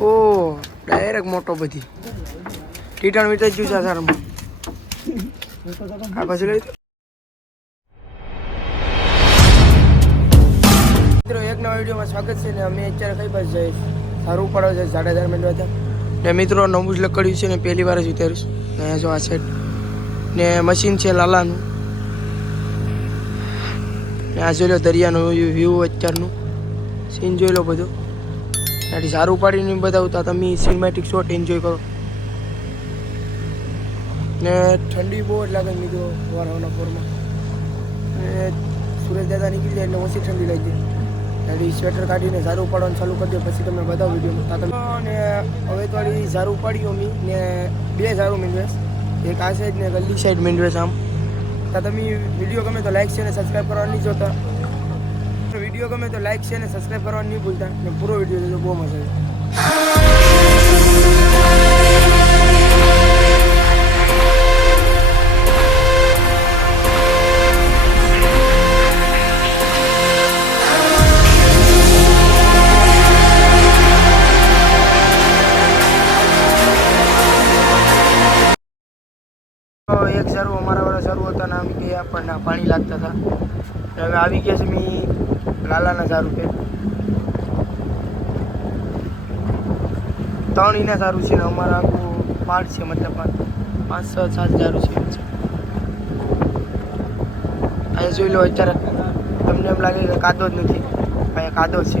ઓ direct મોટો બધી. ટીટણ વીટાઈ ગયું છે સારમાં આ પછી લઈ મિત્રો એક નવા વિડીયોમાં સ્વાગત છે ને અમે અત્યારે કઈ બાજુ જઈએ સારું પડે છે સાડા ચાર મિનિટ હતા ને મિત્રો, નવું જ લકડ્યું છે ને, પહેલી વાર જ ઉતારીશું ને જો આ સેટ ને મશીન છે લાલાનું. ને આ જોઈ લો દરિયાનું વ્યૂ અત્યારનું. સીન જોઈ લો બધું. ત્યાંથી સારું પાડીને બતાવતા તમે સિનેમેટિક શોટ એન્જોય કરો. ને ઠંડી બહુ જ લાગે મિત્રો વારાવાના પોરમાં. ને સૂરજ દાદા નીકળી જાય એટલે ઓછી ઠંડી લાગી ત્યાંથી સ્વેટર કાઢીને ઝારું પાડવાનું ચાલુ કરી દે, પછી તમે તમને બતાવું તમે ને હવે તો ઝારું પાડ્યો અમે, ને બે ઝારું મીંડવેસ એક આ સાઈડ ને ગલ્લી સાઈડ મીંડવેસ આમ. તો તમે વીડિયો ગમે તો લાઈક છે ને સબસ્ક્રાઈબ કરવાની જોતા. વીડિયો ગમે તો લાઈક છે ને સબસ્ક્રાઈબ કરવાનું નહીં ભૂલતા. ને પૂરો વીડિયો જોજો, બહુ મજા આવે. એક સારું અમારા વાળા સારું હતા ને આમ ગયા પણ પાણી લાગતા હતા. હવે આવી ગયા છે મી લાલાના સારું છે. ત્રણ ઈના સારું છે અમારા આખું પાર્ટ છે, મતલબ પાંચ છ, સાત સારું છે અહીંયા જોઈ લો, અત્યારે તમને એમ લાગે કે કાદો જ નથી. અહીંયા કાદો છે.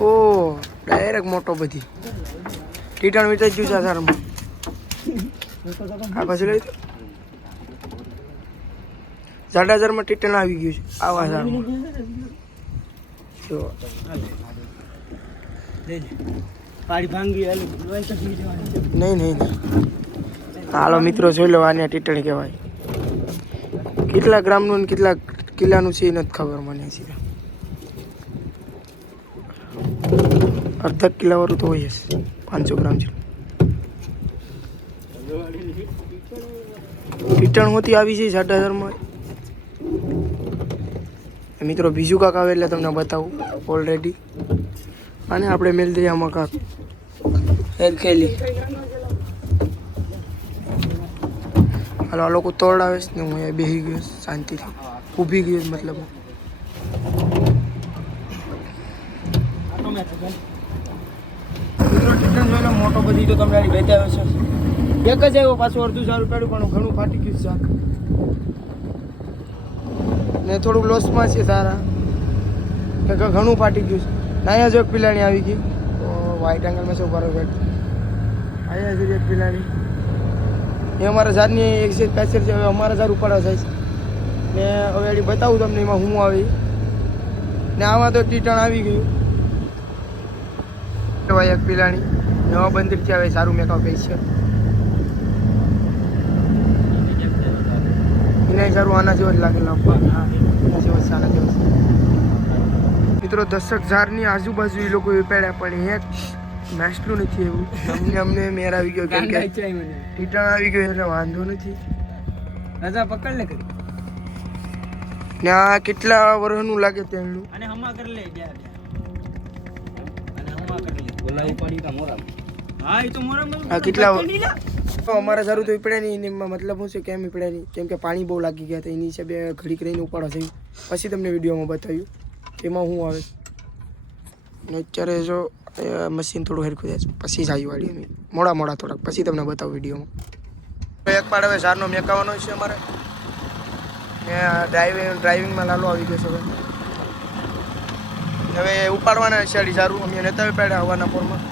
ઓ ડાયરેક્ટ મોટો બધી. ટીટણ વીટાઈ જ્યુ છે સારમાં આ પછી લઈ સાડા હજારમાં ટીટણ આવી ગયું છે. આવા સારમાં પાડી નહીં નહીં હાલો મિત્રો, જોઈ લો આને ટીટણ કહેવાય. કેટલા ગ્રામનું ને કેટલા કિલ્લાનું છે એ નથી ખબર મને સીધા અડધા કિલ્લાવાળું તો હોય જ. પાંચસો ગ્રામ જેટલું. હોતી આવી છે સાડા હજારમાં મિત્રો બીજું કાંક આવે એટલે તમને બતાવું ઓલરેડી અને આપણે મેલ દઈએ આમાં કાંક હેરખેલી હાલો, આ લોકો તોડાવે છે ને હું અહીંયા બેસી ગયો શાંતિથી. ઊભી ગયો છું મોટો બધી તો તમને વેચાયો છે એક જ આવ્યો પાછું અડધું સારું. પડ્યું પણ ઘણું ફાટી ગયું છે. ને થોડુંક લોસમાં છે સારા કે ઘણું ફાટી ગયું છે અહીંયા જો એક પિલાણી આવી ગઈ. તો વ્હાઈટ એંગલમાં છે ઉપર બેઠ અહીંયા છે એક પિલાણી. એ અમારા ઝાડની પેસેજ છે હવે અમારા ઝાડ ઉપાડવા જાય છે. ને હવે એની બતાવું તમને એમાં હું આવી. ને આમાં તો ટીટણ આવી ગયું. કહેવાય એક પિલાણી નવા બંદર છે હવે સારું મેકઅપ પીસ છે. એને સારું આના જેવો જ લાગે લગભગ હા એના જેવો જ સારા જેવો મિત્રો દશક હજારની આજુબાજુ એ લોકો વેપાડ્યા પણ એ મેસલું નથી એવું. અમને અમને મેર આવી ગયો કેમ કે ટીટણ આવી ગયો એટલે વાંધો નથી. રજા પકડ લે કરી. ને કેટલા વર્ષનું લાગે તેમનું? અને હમા કરી લે અને હમા કરી લે. બોલા ઉપાડી કા મોરા હા એ તો મોરા કેટલા તો અમારા સારું તો ઈપડે નહીં મતલબ હું છે કેમ ઈપડે નહીં? કેમ કે પાણી બહુ લાગી ગયા હતા એની હિસાબે ઘડીક રહીને ઉપાડો થયું પછી તમને વિડીયોમાં બતાવ્યું. એમાં હું આવે? ને અત્યારે જો મશીન થોડું હેરખું જાય છે. પછી જ આવી વાળી અમે મોડા મોડા થોડાક. પછી તમને બતાવું વિડીયોમાં. એક પાડ હવે સારનો મેકાવાનો છે અમારે. ને ડ્રાઇવિંગ ડ્રાઇવિંગમાં લાલો આવી ગયો છે હવે. હવે ઉપાડવાના છે અડી સારું અમે નતા ઉપાડ્યા હવાના પોરમાં.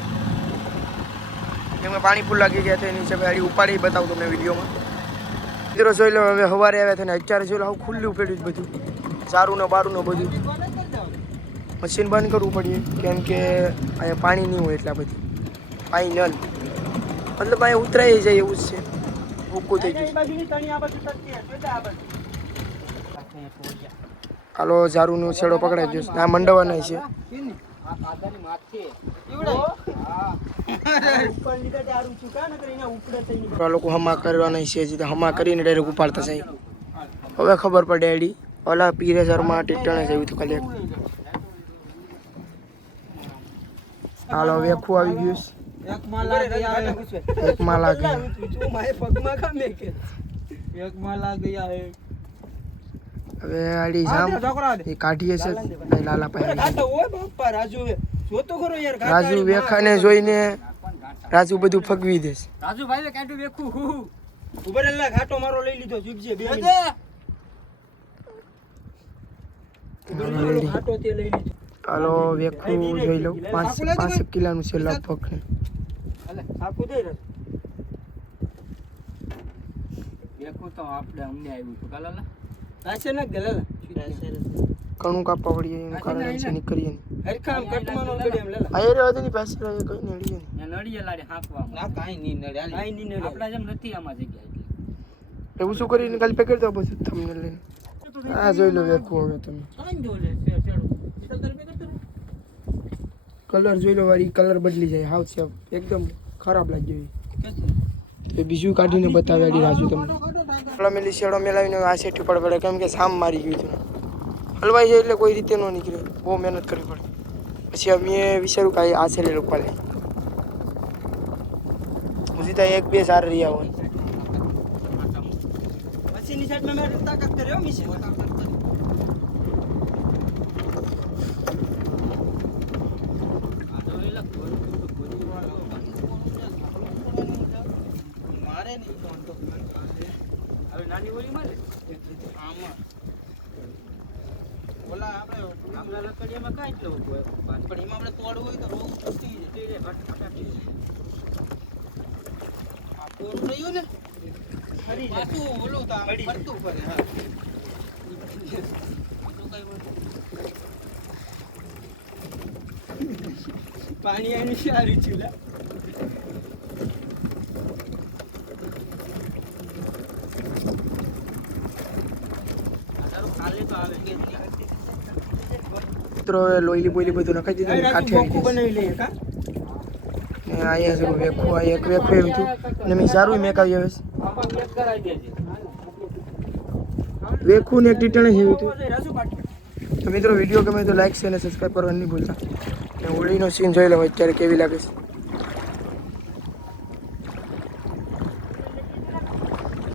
એમાં પાણી ફૂલ લાગી ગયા છે, એની હિસાબે આડી ઉપાડી બતાવું તમને વિડીયોમાં. મિત્રો જોઈ લો, હવે સવારે આવ્યા હતા ને અત્યારે જોઈ લો ખુલ્લું પડ્યું છે બધું. સારું ને બારું ને બધું. મશીન બંધ કરવું પડ્યું કેમ કે અહીંયા પાણી નહીં હોય એટલા બધી. પાણી નલ મતલબ અહીંયા ઉતરાઈ જાય એવું જ છે. ભૂકું થઈ ગયું છે. બાજુની તણી આ બાજુ તરતી હશે, જોજે આ બાજુ. હાલો ઝારુનો છેડો પકડાઈ ગયો આ મંડવાના છે લોકો હમા કરવાના છે જે હમા કરીને ડાયરેક્ટ ઉપાડતા છે હવે ખબર પડે એડી ઓલા પીરે શર્મા ટીટણે છે એવું તો ખાલી હાલો વેખું આવી ગયું. એક માં લાગી. એક માં લાગે? એક માં લાગી. હવે આડી જામ. એ કાઢીએ છે લાલા પાય હોય બાપા, રાજુ જોતો ખરો યાર, રાજુ વેખાને જોઈને રાજુ બધું ફગવી દેશે રાજુભાઈ કાઢું વેખું. ઉભરેલા ઘાટો મારો લઈ લીધો જીપજે બે ઘાટો તે લઈ લીધો. હાલો વેખું જોઈ લઉં. પાંચ પાંચ કિલાનું છે લગભગ ને હાલે આખું દે વેખું તો આપણે અમને આવ્યું હતું. કાલા કણું કાપવા પડીએ એનું કારણ છે નીકળીએ ને હરખામ કટમાનો ગડી એમ લેલા. આ રે વધુ પાસે રહે કઈ નડીએ ને નડીએ લાડે હાંકવા ના કાઈ નહીં નડે કાઈ નહીં નડે. આપડા જેમ નથી આમાં જગ્યા એટલે. એવું શું કરીને કાલે પેકેટ દો બધું તમને લઈને. આ જોઈ લો વેકુ હવે તમે. કલર જોઈ લો વાળી કલર બદલી જાય. હાવ છે એકદમ ખરાબ લાગ્યો એ એ બીજું કાઢીને બતાવે આડી રાજુ તમને. ફળમેલી શેડો મેલાવીને આ શેઠી પડે પડે કેમ કે સામ મારી ગયું હતું હલવાઈ જાય એટલે કોઈ રીતે ન નીકળે. બહુ મહેનત કરવી પડે. પછી અમે વિચાર્યું કે આ લે લોકો લે હજી તો એક બે સારા રહ્યા હોય. મારે નહીં આમાં ઓલા આપણે આપણા લકડીયામાં કાંઈ જ લઉં પણ એમાં આપણે તોડવું હોય તો બહુ તૂટી જાય ફટાફટ આ કોરું રહ્યું ને પાછું ઓલું તો ફરતું ફરે હા પાણી આની સારી છે લા. આ તારું કાલે તો આવે કે મિત્રો લોયલી બોયલી બધું નખાઈ દીધું કાઠી આવી કા ને અહીંયા છે વેખું આ એક વેખું એવું છું ને મેં સારું મેક આવી આવે વેખું ને એક ટીટણે જેવું હતું. મિત્રો, વીડિયો ગમે તો લાઈક છે અને સબસ્ક્રાઈબ કરવાનું નહીં ભૂલતા. ને હોળીનો સીન જોઈ લો, અત્યારે કેવી લાગે છે.